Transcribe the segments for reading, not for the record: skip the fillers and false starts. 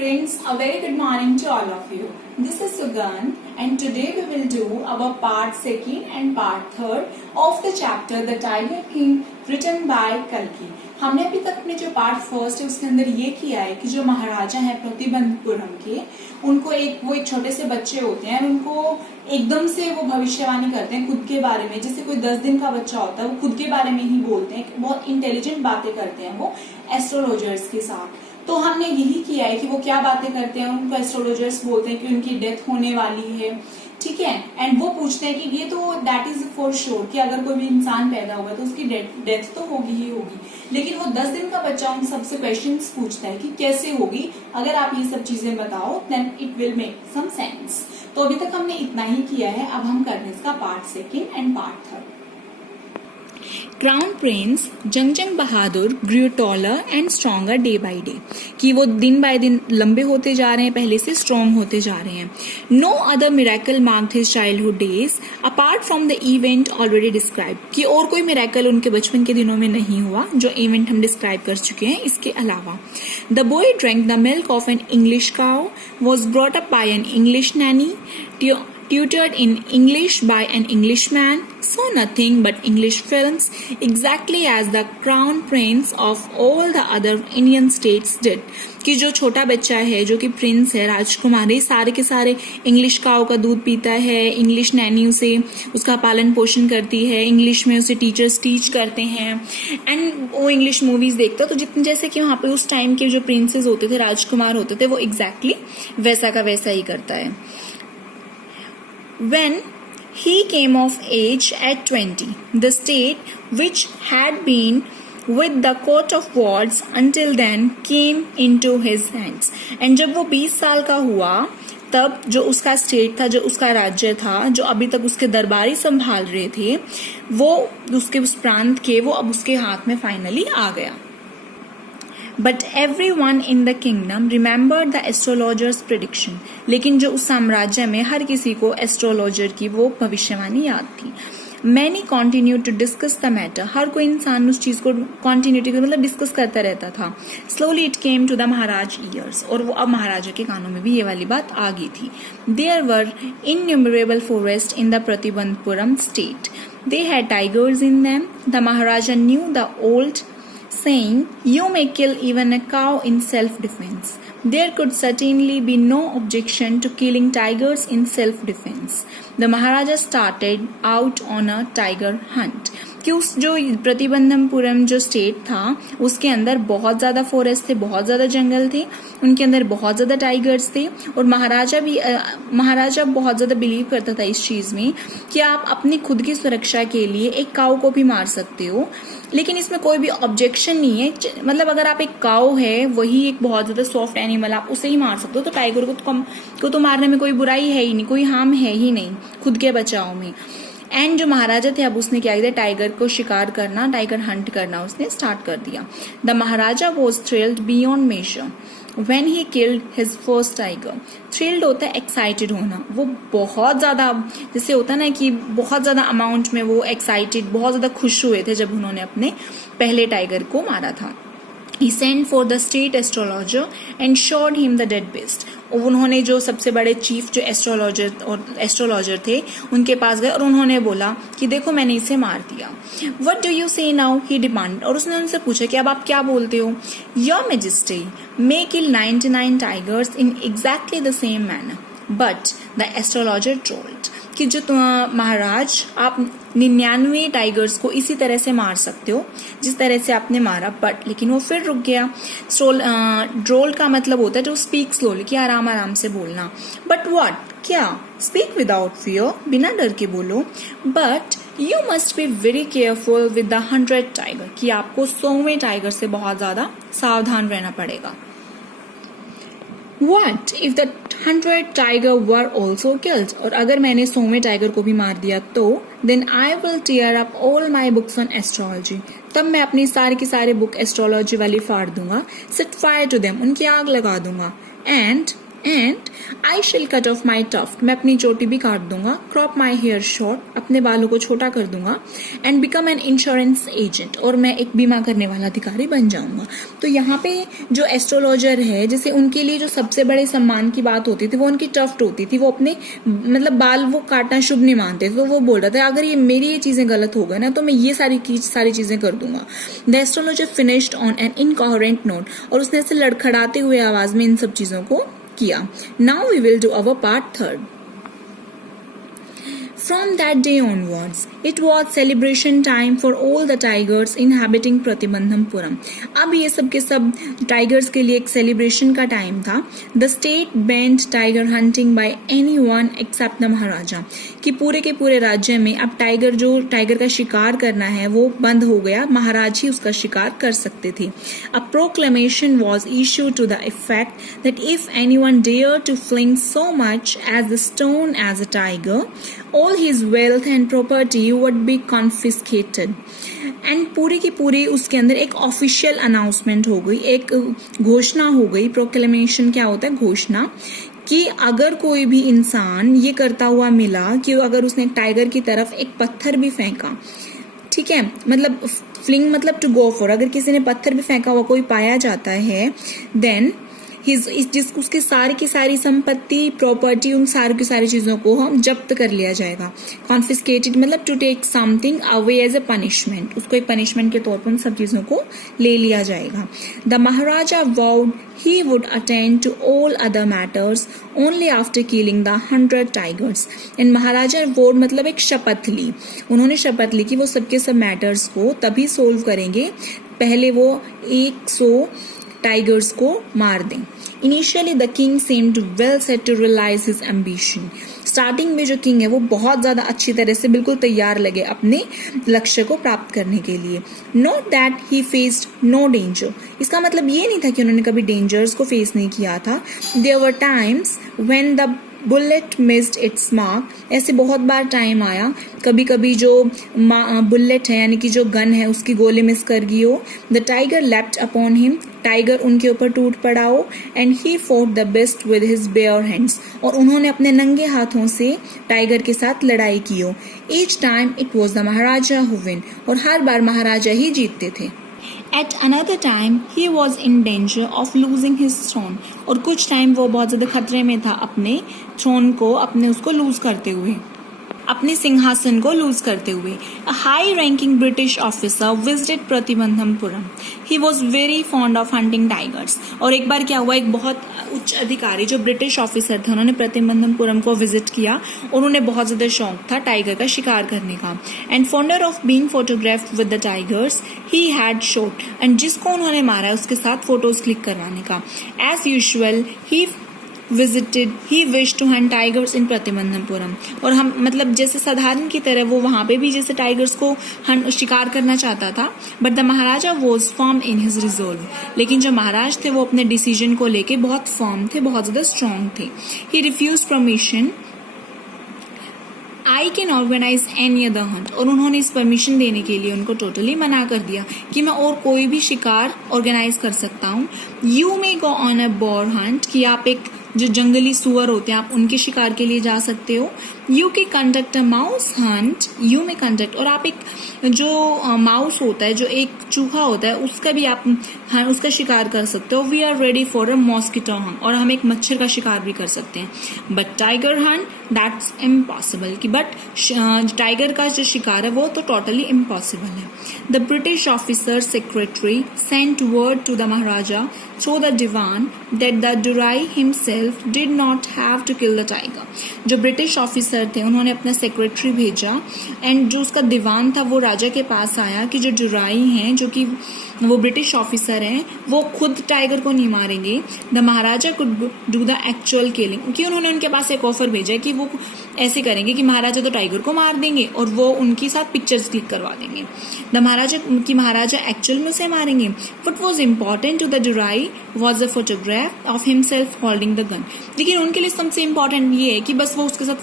friends, a very good morning to all of you. This is Sugan and today we will do our part 2nd and part 3rd of the chapter The Tiger King written by Kalki. हमने अभी तक अपने जो part first है उसके अंदर ये किया है कि जो महाराजा है प्रतिबंधपुरम के, उनको वो एक छोटे से बच्चे होते हैं, उनको एकदम से वो भविष्यवाणी करते हैं खुद के बारे में। जैसे कोई 10 दिन का बच्चा होता है वो खुद के बारे में ही बोलते हैं, बहुत इंटेलिजेंट बातें करते हैं वो एस्ट्रोलॉजर्स के साथ। तो हमने यही किया है कि वो क्या बातें करते हैं, उनको एस्ट्रोलॉजर्स बोलते हैं कि उनकी डेथ होने वाली है, ठीक है। एंड वो पूछते हैं कि ये तो दैट इज फॉर श्योर कि अगर कोई भी इंसान पैदा होगा तो उसकी डेथ तो होगी ही होगी। लेकिन वो 10 दिन का बच्चा उन सबसे क्वेश्चंस पूछता है कि कैसे होगी, अगर आप ये सब चीजें बताओ then it will make some sense. तो अभी तक हमने इतना ही किया है, अब हम करते हैं इसका part 2nd and part 3rd। Crown prince Jangjang Bahadur grew taller and stronger day by day, कि वो दिन बाय दिन लंबे होते जा रहे हैं, पहले से स्ट्रॉन्ग होते जा रहे हैं। No other miracle marked his childhood days apart from the event already describe, कि और कोई मिरेकल उनके बचपन के दिनों में नहीं हुआ जो इवेंट हम डिस्क्राइब कर चुके हैं। इसके अलावा the boy drank the milk of an English cow, was brought up by an English Naini, tutored in English by an Englishman, saw nothing but English films, exactly as the crown prince of all the other Indian states did. कि जो छोटा बच्चा है, जो कि Prince है, राजकुमार है, सारे के सारे इंग्लिश काऊ का दूध पीता है, इंग्लिश नैनी उसे उसका पालन पोषण करती है, इंग्लिश में उसे टीचर्स टीच करते हैं एंड वो इंग्लिश मूवीज देखता। तो जितने जैसे कि वहाँ पे उस टाइम के जो प्रिंसेस होते थे, राजकुमार होते थे, वो एग्जैक्टली वैसा का वैसा ही करता है। When he came of age at 20, the state which had been with the coat of wards until then came into his hands. And जब वो 20 साल का हुआ तब जो उसका स्टेट था, जो उसका राज्य था, जो अभी तक उसके दरबारी संभाल रहे थे, वो उसके उस प्रांत के वो अब उसके हाथ में फाइनली आ गया। But everyone in the kingdom remembered the astrologer's prediction. लेकिन जो उस साम्राज्य में हर किसी को एस्ट्रोलॉजर की वो भविष्यवाणी याद थी। Many continued to discuss the matter. हर कोई इंसान उस चीज को continuity मतलब डिस्कस करता रहता था। Slowly it came to the Maharaj ears. और वो अब महाराजा के कानों में भी ये वाली बात आ गई थी। There were innumerable forests in the Pratibandpuram state. They had tigers in them. The Maharaja knew the old saying, you may kill even a cow in self-defense. There could certainly be no objection to killing tigers in self-defense. The Maharaja started out on a tiger hunt. कि उस जो प्रतिबंधपुरम जो state था उसके अंदर बहुत ज्यादा forest थे, बहुत ज्यादा जंगल थे, उनके अंदर बहुत ज्यादा टाइगर्स थे। और महाराजा बहुत ज्यादा बिलीव करता था इस चीज में कि आप अपनी खुद की सुरक्षा के लिए एक काऊ को भी मार सकते हो, लेकिन इसमें कोई भी ऑब्जेक्शन नहीं है। मतलब अगर आप एक काऊ है, वही एक बहुत ज्यादा सॉफ्ट एनिमल, आप उसे ही मार सकते हो, तो टाइगर को तो मारने में कोई बुराई है ही नहीं, कोई हार्म है ही नहीं खुद के बचाव में। एंड जो महाराजा थे अब उसने क्या किया, टाइगर को शिकार करना, टाइगर हंट करना उसने स्टार्ट कर दिया। The Maharaja was thrilled beyond measure when he killed his first tiger. Thrilled होता है एक्साइटेड होना, वो बहुत ज्यादा, जैसे होता है ना कि बहुत ज्यादा अमाउंट में वो एक्साइटेड, बहुत ज्यादा खुश हुए थे जब उन्होंने अपने पहले टाइगर को मारा था। He sent for the state astrologer and showed him the dead beast. और उन्होंने जो सबसे बड़े चीफ जो एस्ट्रोलॉजर थे उनके पास गए और उन्होंने बोला कि देखो मैंने इसे मार दिया। What do you say now? He demanded. और उसने उनसे पूछा कि अब आप क्या बोलते हो? Your Majesty may kill 99 tigers in exactly the same manner, but the astrologer told कि जो महाराज आप 99 टाइगर्स को इसी तरह से मार सकते हो जिस तरह से आपने मारा, बट लेकिन वो फिर रुक गया। ड्रोल का मतलब होता है टू स्पीक स्लोली, कि आराम आराम से बोलना। बट व्हाट, क्या? स्पीक विदाउट फियर, बिना डर के बोलो। But you must be very careful with the 100 tiger, कि आपको 100वें टाइगर से बहुत ज्यादा सावधान रहना पड़ेगा। What if the 100 tiger were also killed? और अगर मैंने 100वें टाइगर को भी मार दिया तो then I will tear up all my books on astrology. तब मैं अपनी सारी की सारी बुक एस्ट्रोलॉजी वाली फाड़ दूंगा। Set fire to them, उनकी आग लगा दूंगा। And एंड आई शिल कट ऑफ माई टफ्ट, मैं अपनी चोटी भी काट दूंगा, क्रॉप माई हेयर शॉर्ट, अपने बालों को छोटा कर दूंगा, and become an insurance agent, और मैं एक बीमा करने वाला अधिकारी बन जाऊंगा। तो यहाँ पे जो एस्ट्रोलॉजर है, जैसे उनके लिए जो सबसे बड़े सम्मान की बात होती थी वो उनकी टफ्ट होती थी, वो अपने मतलब बाल वो काटना शुभ नहीं मानते, तो वो बोल रहा था अगर ये मेरी ये चीजें गलत हो गए ना तो मैं ये सारी चीजें कर दूंगा। The astrologer finished on an incoherent note, और उसने ऐसे लड़खड़ाते हुए आवाज में इन सब चीजों को किया। Now we will do our part third. From that day onwards, it was celebration time for all the tigers inhabiting Pratibandhampuram. अब ये सब के सब टाइगर्स के लिए एक सेलिब्रेशन का टाइम था। The state banned tiger hunting by anyone except the महाराजा, कि पूरे के पूरे राज्य में अब टाइगर का शिकार करना है वो बंद हो गया, महाराज ही उसका शिकार कर सकते थे। A proclamation was issued to the effect that if anyone dared to fling so much as a stone as a tiger, all his wealth and property would be confiscated. And पूरी की पूरी उसके अंदर एक ऑफिशियल अनाउंसमेंट हो गई, एक घोषणा हो गई। प्रोक्लेमेशन क्या होता है? घोषणा, कि अगर कोई भी इंसान ये करता हुआ मिला कि अगर उसने टाइगर की तरफ एक पत्थर भी फेंका, ठीक है, मतलब फ्लिंग मतलब टू गो फॉर, अगर किसी ने पत्थर भी फेंका हुआ कोई पाया जाता है, देन उसकी सारी की सारी संपत्ति, प्रॉपर्टी, उन सारी की सारी चीजों को हम जब्त कर लिया जाएगा। कॉन्फिस्केटेड मतलब to take something away as a punishment, उसको एक पनिशमेंट के तौर पर उन सब चीजों को ले लिया जाएगा। The Maharaja vowed he would attend to all other matters only after killing the 100 tigers. And महाराजा वोड मतलब एक शपथ ली, उन्होंने शपथ ली कि वो सबके सब मैटर्स को तभी सोल्व करेंगे पहले वो 100 टाइगर्स को मार दें। Initially the king seemed well set to realize his ambition. Starting में जो किंग है वो बहुत ज्यादा अच्छी तरह से बिल्कुल तैयार लगे अपने लक्ष्य को प्राप्त करने के लिए। Note that he faced no danger, इसका मतलब ये नहीं था कि उन्होंने कभी डेंजर्स को फेस नहीं किया था। There were times when the bullet missed its mark, ऐसे बहुत बार टाइम आया कभी कभी जो बुलेट है यानी कि जो गन है उसकी गोली मिस कर गई हो। The tiger leapt upon him, tiger उनके ऊपर टूट पड़ा हो। And he fought the best with his bare hands, और उन्होंने अपने नंगे हाथों से टाइगर के साथ लड़ाई की हो। Each time it was the Maharaja who win, और हर बार महाराजा ही जीतते थे। At another time he was in danger of losing his throne, और कुछ टाइम वो बहुत ज्यादा खतरे में था अपने थ्रोन को, अपने उसको लूज करते हुए, अपने सिंहासन को लूज करते हुए। A high ranking British officer visited Pratibandhampuram. He was very fond of hunting tigers. और एक बार क्या हुआ, एक बहुत उच्च अधिकारी जो ब्रिटिश ऑफिसर थे उन्होंने प्रतिबंधमपुरम को विजिट किया और उन्हें बहुत ज्यादा शौक था टाइगर का शिकार करने का। And fonder of being photographed with the tigers he had shot, and जिसको उन्होंने मारा उसके साथ फोटोज क्लिक करवाने का। As usual he wished to hunt tigers in Pratibandapuram, और हम मतलब जैसे साधारण की तरह वो वहां पे भी जैसे टाइगर्स को शिकार करना चाहता था। But the Maharaja was firm in his resolve, लेकिन जो महाराज थे वो अपने डिसीजन को लेके बहुत फर्म थे, बहुत ज्यादा स्ट्रांग थे। He refuse permission I can organise any other hunt, और उन्होंने इस परमिशन देने के लिए उनको टोटली मना कर दिया कि मैं और कोई भी शिकार ऑर्गेनाइज कर सकता हूँ। You may go on a bore Hunt, कि आप एक जो जंगली सुअर होते हैं आप उनके शिकार के लिए जा सकते हो। यू के conduct a mouse Hunt, you में कंडक्ट, और आप एक जो माउस होता है जो एक चूहा होता है उसका भी आप उसका शिकार कर सकते हो। We are ready for a mosquito hunt, और हम एक मच्छर का शिकार भी कर सकते हैं। But tiger hunt that's impossible, कि बट टाइगर का जो शिकार है वो तो टोटली इम्पॉसिबल है। The British officer secretary sent word to the maharaja through the diwan that the durai himself did not have to kill the tiger. जो ब्रिटिश ऑफिसर थे उन्होंने अपना सेक्रेटरी भेजा, एंड जो उसका दीवान था वो राजा के पास आया कि जो डुराई हैं, जो कि वो ब्रिटिश ऑफिसर हैं, वो खुद टाइगर को नहीं मारेंगे। The Maharaja could do the actual killing, कि उन्होंने उनके पास एक ऑफर भेजा कि वो ऐसे करेंगे कि महाराजा तो टाइगर को मार देंगे और वो उनके साथ पिक्चर्स क्लिक करवा देंगे। द महाराजा एक्चुअल में उसे मारेंगे। What was important to the durai was a photograph of himself holding the gun, लेकिन उनके लिए सबसे इम्पोर्टेंट ये है कि बस वो उसके साथ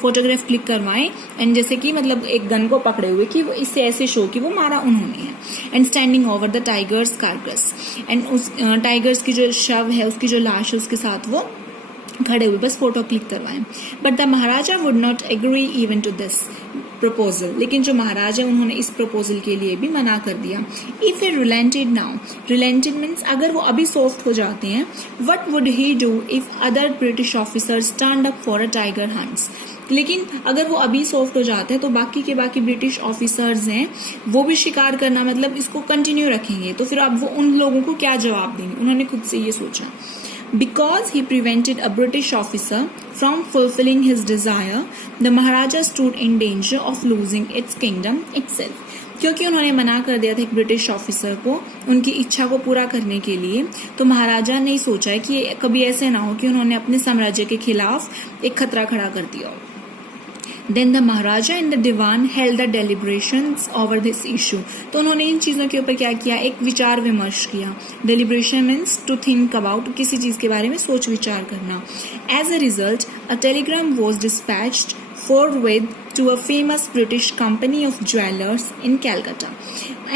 फोटोग्राफ क्लिक करवाएं, एंड जैसे कि मतलब एक गन को पकड़े हुए कि वो इससे ऐसे शो कि वो मारा उन्होंने है। And standing over the tigers carcass, and उस टाइगर्स की जो शव है, उसकी जो लाश है, उसके साथ वो खड़े हुए बस फोटो क्लिक करवाएं. But the Maharaja would not agree even to this proposal. लेकिन जो महाराजा उन्होंने इस प्रपोजल के लिए भी मना कर दिया. इफ ही रिलेंटेड नाउ, रिलेंटेड मीन्स अगर वो अभी सॉफ्ट हो जाते हैं, what would he do if other British officers turned up for a tiger hunts. लेकिन अगर वो अभी सॉफ्ट हो जाते हैं तो बाकी के बाकी ब्रिटिश ऑफिसर्स हैं वो भी शिकार करना मतलब इसको कंटिन्यू रखेंगे, तो फिर अब वो उन लोगों को क्या जवाब देंगे. उन्होंने खुद से ये सोचा. Because he prevented a British officer from fulfilling his desire, the Maharaja stood in danger of losing its kingdom itself. क्योंकि उन्होंने मना कर दिया था एक ब्रिटिश ऑफिसर को उनकी इच्छा को पूरा करने के लिए, तो महाराजा ने सोचा है कि कभी ऐसे ना हो कि उन्होंने अपने साम्राज्य के खिलाफ एक खतरा खड़ा कर दिया हो. Then the Maharaja and the Diwan held the deliberations over this issue. तो उन्होंने इन चीज़ों के ऊपर क्या किया, एक विचार विमर्श किया. Deliberation means to think about, किसी चीज़ के बारे में सोच विचार करना. As a result, a telegram was dispatched forthwith to a famous British company of jewelers in Calcutta.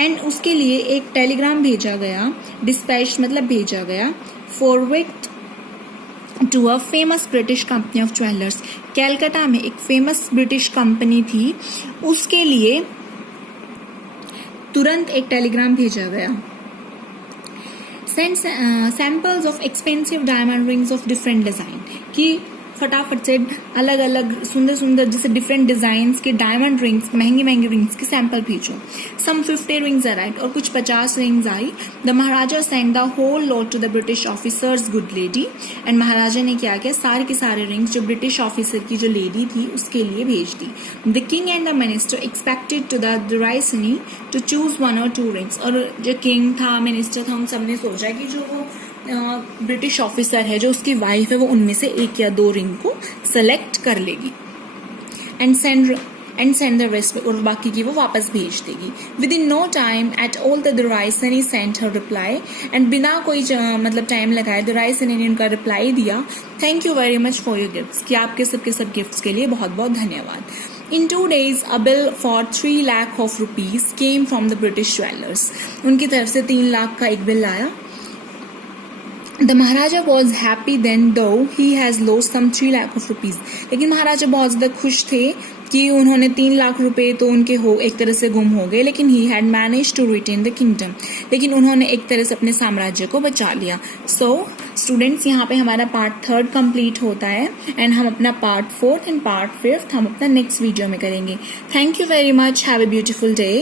And उसके लिए एक टेलीग्राम भेजा गया, dispatched मतलब भेजा गया, forthwith to a famous British company of jewellers. Calcutta में एक फेमस ब्रिटिश कंपनी थी, उसके लिए तुरंत एक टेलीग्राम भेजा गया. Send samples of expensive diamond rings of different design, कि फटाफट से अलग अलग सुंदर सुंदर जैसे डिफरेंट डिजाइन्स के डायमंड रिंग्स, महंगी महंगी रिंग्स के सैंपल भेजो. सम 50 रिंग्स अराइव्ड, और कुछ 50 रिंग्स आई. The maharaja send the whole lot to the British officers good lady. And maharaja ने क्या किया, सारे के सारे रिंग्स जो ब्रिटिश ऑफिसर की जो लेडी थी उसके लिए भेज दी. The king and the minister expected to the duraisani to choose 1 or 2 rings. और जो किंग था, मिनिस्टर था, उन सबने सोचा कि जो वो ब्रिटिश ऑफिसर है, जो उसकी वाइफ है, वो उनमें से 1 या 2 रिंग को सेलेक्ट कर लेगी एंड सेंड द रेस्ट, और बाकी की वो वापस भेज देगी. With in no time at all the duraisani sent her reply. And बिना कोई मतलब टाइम लगाए दुराइसनी ने उनका रिप्लाई दिया, thank you very much for your gifts, कि आपके सबके सब गिफ्ट्स के लिए बहुत बहुत धन्यवाद. In 2 days, a bill for 3 lakh of rupees came from the British jewelers. उनकी तरफ से 3 लाख का एक बिल आया. The Maharaja was happy then, though he has lost some 3 lakh of rupees. लेकिन महाराजा बहुत ज़्यादा खुश थे कि उन्होंने 3 लाख रुपए तो उनके एक तरह से गुम हो गए, लेकिन he had managed to retain the kingdom. लेकिन उन्होंने एक तरह से अपने साम्राज्य को बचा लिया. So स्टूडेंट्स, यहाँ पे हमारा पार्ट 3 कंप्लीट होता है एंड हम अपना पार्ट 4 एंड पार्ट 5 हम अपना नेक्स्ट वीडियो में करेंगे. Thank you very much. Have a beautiful day.